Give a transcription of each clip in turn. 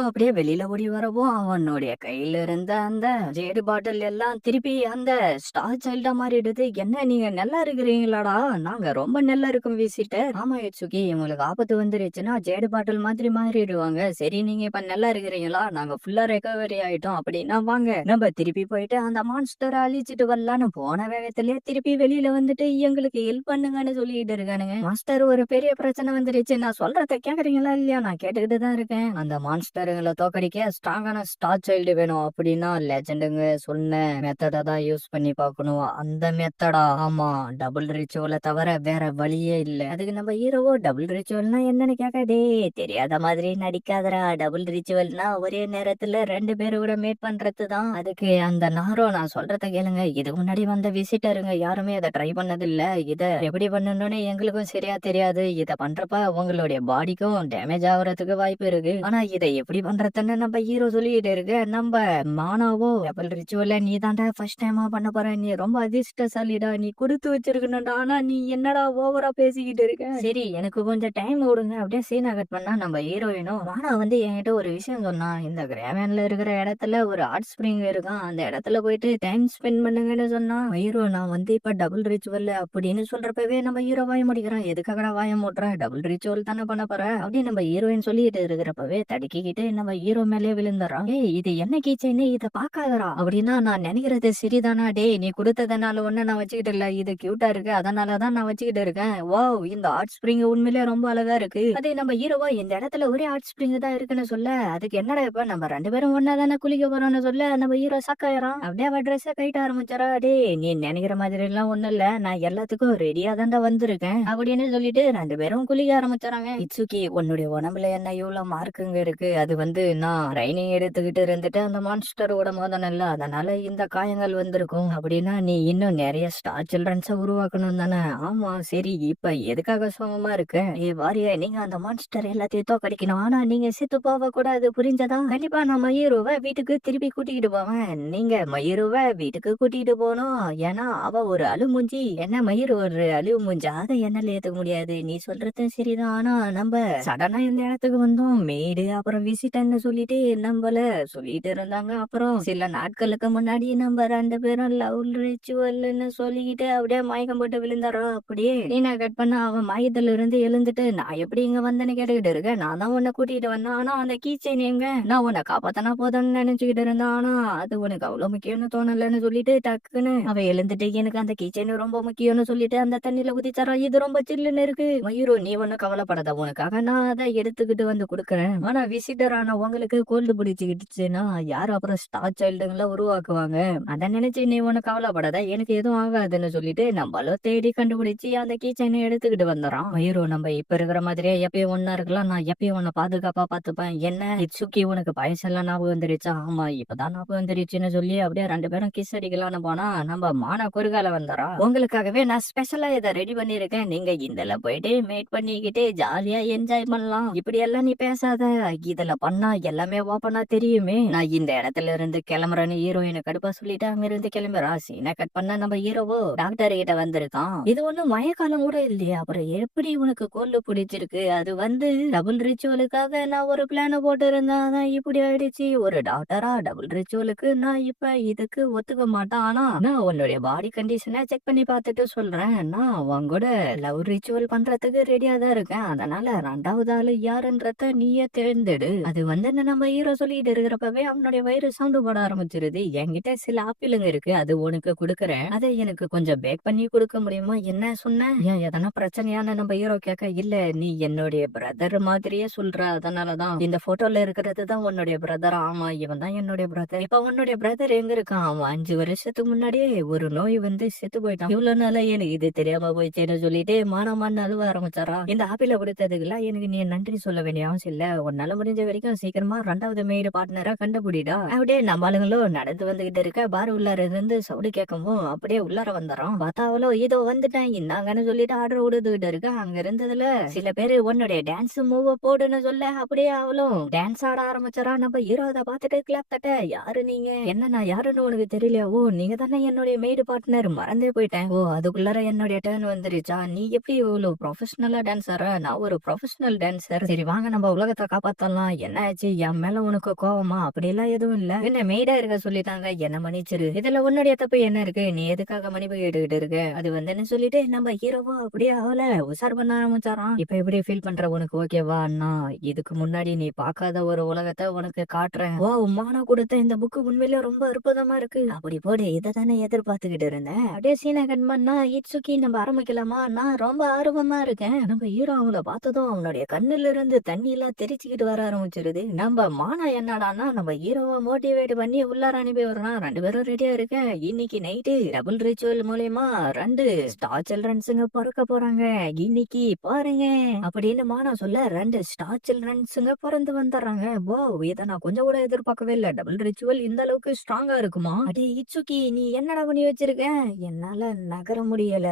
Hero அப்படியே வெளியில ஓடி வரவும் அவனுடைய கையில இருந்த அந்த ஜேடு பாட்டில் எல்லாம் திருப்பி அந்த ஸ்டார் சைல்டா மாறிடுது. என்ன நீங்க நல்லா இருக்கிறீங்களாடா? நாங்க ரொம்ப நல்லா இருக்கும் விசிட்டர். ஆமா யட்சுகி, உங்களுக்கு ஆபத்து வந்துருச்சுன்னா ஜேடு பாட்டில் மாதிரி மாறிடுவாங்க. சரி நீங்க இப்ப நல்லா இருக்கிறீங்களா? நாங்க ஃபுல்லா ரெக்கவரி ஆயிட்டோம். அப்படின்னா வாங்க நம்ம திருப்பி போயிட்டு அந்த மான்ஸ்டரை அழிச்சிட்டு வரலான்னு போன வேகத்திலேயே திருப்பி வெளியில வந்துட்டு எங்களுக்கு ஹெல்ப் பண்ணுங்கன்னு சொல்லிட்டு இருக்கானுங்க. மாஸ்டர் ஒரு பெரிய பிரச்சனை வந்துருச்சு. நான் சொல்றத கேக்குறீங்களா இல்லையா? நான் கேட்டுக்கிட்டு தான் இருக்கேன். அந்த மான்ஸ்டருங்களை தோக்கடிக்க ஸ்ட்ராங்கான ஸ்டார் சைல்டு வேணும் அப்படின்னா லெஜெண்டுங்க சொன்ன மெத்தடை தான் யூஸ் பண்ணி பார்க்கணும். அந்த மெத்தடா? ஆமா, டபுள் ரிச்சுவலை தவிர வேற வழியே இல்ல. அதுக்கு நம்ம ஹீரோவோ டபுள் ரிச்சுவல்னா என்னன்னு கேட்க, டேய் தெரியாத மாதிரி நடிக்காதடா. டபுள் ரிச்சுவல்னா ஒரே நேரத்துல 2 பேரு கூட மீட் பண்றது தான். அதுக்கு அந்த நாரோ, நான் சொல்றத கேளுங்க, இதுக்கு முன்னாடி வந்த விசிட்டருங்க யாருமே அதை ட்ரை பண்ணது இல்ல. இத எப்படி பண்ணணும்னு எங்களுக்கும் சரியா தெரியாது. இத பண்றப்ப உங்களுடைய பாடிக்கும் டேமேஜ் ஆகுறதுக்கு வாய்ப்பு இருக்கு. ஆனா இதை எப்படி பண்றதுன்னு நம்ம ஹீரோ சொல்லிட்டு இருக்கு. நம்ம மானாவோ டபுள் ரிச்சுவல நீ தாண்டா ஃபர்ஸ்ட் டைமா பண்ண போற, நீ ரொம்ப அதிர்ஷ்டசாலிடா, நீ கொடுத்து வச்சிருக்கணும்டா. ஆனா நீ என்னடா ஓவரா பேசிக்கிட்டு இருக்க? சரி எனக்கு கொஞ்சம் டைம் விடுங்க. அப்படியே சீனா கட் பண்ணா நம்ம ஹீரோயினும், மானா வந்து என்கிட்ட ஒரு விஷயம் சொன்னா, இந்த கிராமன்ல இருக்கிற இடத்துல ஒரு ஹாட் ஸ்ப்ரிங் இருக்கான், அந்த இடத்துல போயிட்டு டைம் ஸ்பெண்ட் பண்ணுங்கன்னு சொன்னா. ஹீரோ நான் வந்து இப்ப டபுள் ரிச்சுவல் அப்படின்னு சொல்றப்பவே நம்ம ஹீரோ வாய முடிக்கிறான். எதுக்காக வாய மூடுற? டபுள் ரிச்சுவல் தானே பண்ண போற அப்படின்னு நம்ம ஹீரோயின் சொல்லிட்டு இருக்கிறப்பவே தடுக்கிக்கிட்டு நம்ம ஹீரோ மேலே விழுந்துறான். ஏய் இது என்ன கீச்சைன்னு இதை பாக்காதரா அப்படின்னா, நான் நினைக்கிறது சரிதானா? டேய் நீ கொடுத்ததுனால ஒண்ணு நான் வச்சுக்கிட்டு இல்ல, இது கியூட்டா இருக்கு அதனாலதான் நான் வச்சுக்கிட்டு இருக்கேன். வாவ், இந்த ஹாட் ஸ்ப்ரிங் உண்மையிலே ரொம்ப அழகா இருக்கு. அதே நம்ம ஹீரோவா இந்த இடத்துல ஒரே ஹாட் ஸ்ப்ரிங் தான் இருக்குன்னு சொல்ல, அதுக்கு என்னடா இப்ப நம்ம 2 பேரும் ஒன்னா தானே குளிக்க போறோம்னு சொல்ல நம்ம ஹீரோ சாக்காயிரம். அப்படியே அவ ட்ரெஸ் கைட்ட ஆரம்பிச்சாரா. டேய் நீ நினைக்கிற மாதிரி எல்லாம் ஒண்ணும் இல்ல, நான் எல்லாத்துக்கும் ரெடியா தான்டா வந்திருக்கேன் அப்படின்னு சொல்லிட்டு 2 பேரும் குளிக்க ஆரம்பிச்சாராங்க. இட்சுகி, உன்னுடைய உடம்புல என்ன இவ்வளவு மார்க்குங்க இருக்கு? அது வந்து நான் ட்ரைனிங் எடுத்துக்கிட்டு இருந்துட்டு அந்த மான்ஸ்டரோட மோதனல்ல, அதனால இந்த காயங்கள் வந்திருக்கும். அப்படின்னா நீ இன்னும் நிறைய ஸ்டார் சில்ட்ரன்ஸ உருவாக்கணும் தானே? ஆமா சரி, இப்ப எதுக்காக சோகமா இருக்க? ஏ வாரியா, நீங்க அந்த மான்ஸ்டர் எல்லாத்தையும் தோக்கடிக்கணும். ஆனா நீங்க செத்து போக கூடாது, புரிஞ்சதா? கண்டிப்பா நான் மயூருவ வீட்டுக்கு திருப்பி கூட்டிக்கிட்டு போவேன். நீங்க மயூருவ வீட்டுக்கு கூட்டிட்டு போகணும். ஏன்னா அவ ஒரு அழுமூஞ்சி. என்ன மயூர் ஒரு அழிவு மூஞ்சா? அதை என்னால ஏத்துக்க முடியாது. நீ சொல்றது சரிதான். ஆனா நம்ம சடனா இந்த இடத்துக்கு வந்தோம், மேடு அப்புறம் விசிட்டன்னு சொல்லிட்டு நம்மள சொல்லிட்டு இருந்தாங்க. அப்புறம் சில நாட்களுக்கு முன்னாடி நம்ம 2 பேரும் லவ் ரிச்சுவல்னு சொல்லிக்கிட்டு அப்படியே மயக்கம் போட்டு விழுந்தாரோ. அப்படியே நீனா கட் பண்ண அவன் மயத்துல இருந்து எழுந்துட்டு, நான் எப்படி இங்க வந்தேன்னு கேட்டுக்கிட்டு இருக்கேன். நான் தான் உன்னை கூட்டிட்டு வந்தேன். ஆனா அந்த கீச்சைன் எங்க? நான் உன்னை காப்பாத்தனா போதும்னு நினைச்சுக்கிட்டு இருந்தேன். ஆனா அது உனக்கு அவ்வளவு முக்கியம்னு தோணலன்னு சொல்லிட்டு டக்குன்னு அவ எழுந்துட்டு, எனக்கு அந்த கீச்சைன் ரொம்ப முக்கியம்னு சொல்லிட்டு அந்த தண்ணியில குதிச்சாரா. இது ரொம்ப சில்லுன்னு இருக்கு மயூரோ, நீ ஒன்னும் கவலைப்படாத, உனக்காக நான் அதை எடுத்துக்கிட்டு வந்து கொடுக்குறேன். ஆனா விசிட்டர் ஆனா உங்களுக்கு கோல்டு பிடிச்சுக்கிட்டுச்சுன்னா யாரு அப்புறம் ஸ்டார் சைல்டுங்களை உருவாக்குவாங்க? அதை நினைச்சு நீ ஒண்ணு கவலைப்படாத, எனக்கு எதுவும் ஆகாதுன்னு சொல்லிட்டு நம்மளும் தேடி கண்டுபிடிச்சு அந்த கீச்சைனை எடுத்துக்கிட்டு வந்துடுறான். மயூரோ, நம்ம இப்ப இருக்கிற மாதிரியே எப்பயும் ஒன்னா இருக்கலாம். நான் எப்பயும் உன்னை பாதுகாப்பா பாத்துப்பேன். என்ன இட்சுகி, உனக்கு பயசெல்லாம் ஞாபகம் வந்துருச்சா? ஆமா இப்பதான் ஞாபகம் வந்துருச்சுன்னு சொல்லி அப்படியே 2 பேரும் கிஸ் அடிக்கலாம்னு போனா நம்ம மான குறுகால வந்துறா. உங்களுக்காகவே நான் ஸ்பெஷலா இதை ரெடி பண்ணிருக்கேன். நீங்க இதுல போயிட்டு மேட் பண்ணிக்கிட்டு ஜாலியா என்ஜாய் பண்ணலாம். இப்படி எல்லாம் நீ பேசாத, இதுல பண்ணா எல்லாமே ஓப்பனா தெரியுமே. நான் இந்த இடத்துல இருந்து கிளம்புறேன்னு ஹீரோயினை கடுப்பா சொல்லிட்டு அங்க இருந்து கிளம்புறா. சீனை கட் பண்ண நம்ம ஹீரோவோ டாக்டர் கிட்ட வந்திருக்கான். இது ஒண்ணும் மயக்காலம் கூட இல்லையா? அப்புறம் எப்படி உனக்கு கோல்டு பிடிச்சிருக்கு? அது வந்து டபுள் ரிச்சுவலுக்காக நான் ஒரு பிளான போட்டு இருந்தேன், அதான் இப்படி ஆயிடுச்சு. ஒரு டாக்டரா டபுள் ரிச்சுவலுக்கு நான் இப்ப இதுக்கு ஒத்துக்க மாட்டேன். ஆனா நான் உன்னுடைய பாடி கண்டிஷனை செக் பண்ணி பார்த்துட்டு சொல்றேன். நான் உங்களோட லவ் ரிச்சுவல் பண்றதுக்கு ரெடியா தான் இருக்கேன். அதனால 2வது ஆளு யாருன்றத நீயே தேர்ந்தெடு. அது வந்து நம்ம ஹீரோ சொல்லிட்டு இருக்கிறப்பவே அவனுடைய வயிறு சவுண்டு போட ஆரம்பிச்சிருது. என்கிட்ட சில ஆப்பிளுங்க இருக்கு, அது உனக்கு கொடுக்குறேன். அதை எனக்கு கொஞ்சம் பேக் பண்ணி கொடுக்க முடியுமா? என்ன சொன்ன? ஏன் எதனா பிரச்சனையான நம்ம ஹீரோ கேட்க, இல்ல நீ என்னுடைய பிரதர் மாதிரியே சொல்ற, அதனாலதான் இந்த போட்டோல இருக்கிறது தான் உன்னுடைய பிரதர். ஆமா இவன் தான் என்னுடைய பிரதர். இப்ப உன்னுடைய பிரதர் எங்க இருக்கான்? அவன் 5 வருஷத்துக்கு முன்னாடியே ஒரு நோய் வந்து செத்து போயிட்டான். இவ்வளவு நாளா எனக்கு இது தெரியாம போயிடுச்சேன்னு சொல்லிட்டு மானமான்னு அழுவ ஆரம்பிச்சாரா. இந்த ஆப்பிள கொடுத்ததுக்குலாம் எனக்கு நீ நன்றி சொல்ல வேண்டிய அவசியம் இல்ல. உன்னால முடிஞ்ச வரைக்கும் சீக்கிரமா 2வது மெய்டு பார்ட்னரா கண்டுபிடிடா. அப்படியே நம்ம ஆளுங்களும் நடந்து வந்துகிட்டு இருக்க பார் உள்ளார இருந்து சவுடு கேட்கவும் அப்படியே உள்ளார வந்துடும். பார்த்தா அவளோ இதோ வந்துட்டேன் இன்னாங்கன்னு சொல்லிட்டு ஆர்டர் கொடுத்துக்கிட்டு இருக்க. அங்க இருந்ததுல சில பேரு உன்னுடைய டான்ஸ் மூவ போடுன்னு சொல்ல அப்படியே அவளும் டான்ஸ் ஆட ஆரம்பிச்சரா. நம்ம ஹீரோ அதை பார்த்துட்டு கிளாப் தட்ட, யாரு நீங்க? என்ன நான் யாருன்னு உனக்கு தெரியலையா? ஓ நீங்க தானே என்னுடைய மெய்டு பார்ட்னர், மறந்தே போயிட்டேன். ஓ அதுக்குள்ளார என்னுடைய டர்ன் வந்துருச்சா? நீ எப்படி இவ்வளவு ப்ரொஃபஷனலா டான்ஸ் ஆடுற? நான் ஒரு ப்ரொஃபஷனல் டான்சர். சரி வாங்க நம்ம உலகத்தை காப்பாத்தலாம். என்ன ஆச்சு? என் மேல உனக்கு கோவமா? அப்படிலாம் எதுவும் இல்ல. என்ன மெய்டா இருக்க சொல்லிட்டாங்க. என்ன மன்னிச்சிரு. இதுல உன்னுடைய தப்பு என்ன இருக்கு? நீ எதுக்காக மன்னிப்பு கேட்டுக்கிட்டு இருக்க? அது வந்துன்னு சொல்லிட்டு நம்ம ஹீரோவா அப்படியே அவள உசார் பண்ண ஆரம்பிச்சாராம். இப்ப எப்படி ஃபீல் பண்ற? உனக்கு ஓகேவா அண்ணா? இதுக்கு முன்னாடி நீ பார்க்காத ஒரு உலகத்தை உனக்கு காட்டுறேன். வாவ்! மானா கொடுத்த இந்த புக்கு உண்மையிலேயே ரொம்ப அற்புதமா இருக்கு. அப்படி போடு. இததானே எதிர்பார்த்துக்கிட்டு இருந்தேன். அப்படியே சீனை கட் பண்ணா இட்சுகி நம்ம ஆரம்பிக்கலாமா? நான் ரொம்ப ஆர்வமா இருக்கேன். நம்ம ஹீரோ அவங்கள பார்த்ததும் அவனுடைய கண்ணுல இருந்து தண்ணி எல்லாம் தெரிச்சுக்கிட்டு வர ஆரம்பிச்சிருது. நம்ம மானா என்னடான்னா நம்ம ஹீரோவை மோட்டிவேட் பண்ணி உள்ளார அனுப்பி விடுறான். 2 பேரும் ரெடியா இருக்க. இன்னைக்கு நைட்டு டபுள் ரிச்சுவல் மூலியமா 2 ஸ்டார் சில்ட்ரன்ஸுங்க பிறக்க போறாங்க. இன்னைக்கு பாருங்க அப்படின்னு மானா சொல்ல 2 ஸ்டார் சில்ட்ரன்ஸுங்க பிறந்து வந்துடுறாங்க. வோ, இதை நான் கொஞ்சம் கூட எதிர்பார்க்கவே இல்ல. டபுள் ரிச்சுவல் இந்த அளவுக்கு ஸ்ட்ராங்கா இருக்குமா? அடே இட்சுகி, நீ என்னடா பண்ணி வச்சிருக்க? என்னால நகர முடியல.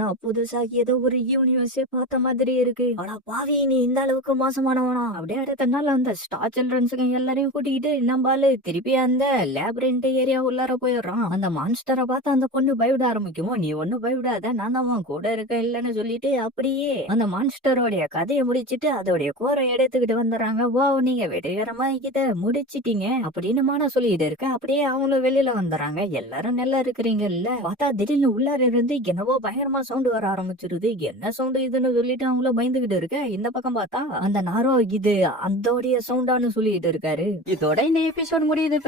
நான் புதுசா ஏதோ ஒரு யூனிவர்ஸே பார்த்த மாதிரி இருக்கு. ஆனா பாவி, நீ இந்த அளவுக்கு மோசமானவனா? அப்படியே அடுத்த நாள் அந்த ஸ்டார் சில்ட்ரன்ஸுங்க எல்லாரையும் கூட்டிக்கிட்டு நம்பாலு திருப்பி அந்த லேப்ரிண்ட் ஏரியா உள்ளார போயிடுறான். அந்த மான்ஸ்டரை பார்த்து அந்த பொண்ணு பயப்பட ஆரம்பிக்குமோ, நீ ஒண்ணும் பயப்படாத, நான் தான் உன் கூட இருக்க இல்லன்னு சொல்லிட்டு அப்படியே அந்த மான்ஸ்டரோடைய கதையை முடிச்சிட்டு அதோடைய கோரை எடுத்துக்கிட்டு வந்துடுறாங்க. நீங்க வெற்றிகரமா இதை முடிச்சிட்டீங்க அப்படின்னு மானா சொல்லிட்டு இருக்க. அப்படியே அவங்களும் வெளியில வந்துடுறாங்க. எல்லாரும் நல்லா இருக்கிறீங்கல்ல? பார்த்தா திடீர்னு உள்ளார இருந்து என்னவோ பயங்கரமா சவுண்ட் வர ஆரம்பிச்சிருது. என்ன சவுண்ட் இதுன்னு சொல்லிட்டு அவங்களும் பயந்துகிட்டு இருக்க. இந்த பக்கம் பார்த்தா அந்த நாரோ இது அந்தோடைய சவுண்டான்னு சொல்லிட்டு இருக்காரு. இதோட இந்த எபிசோட் முடியுது.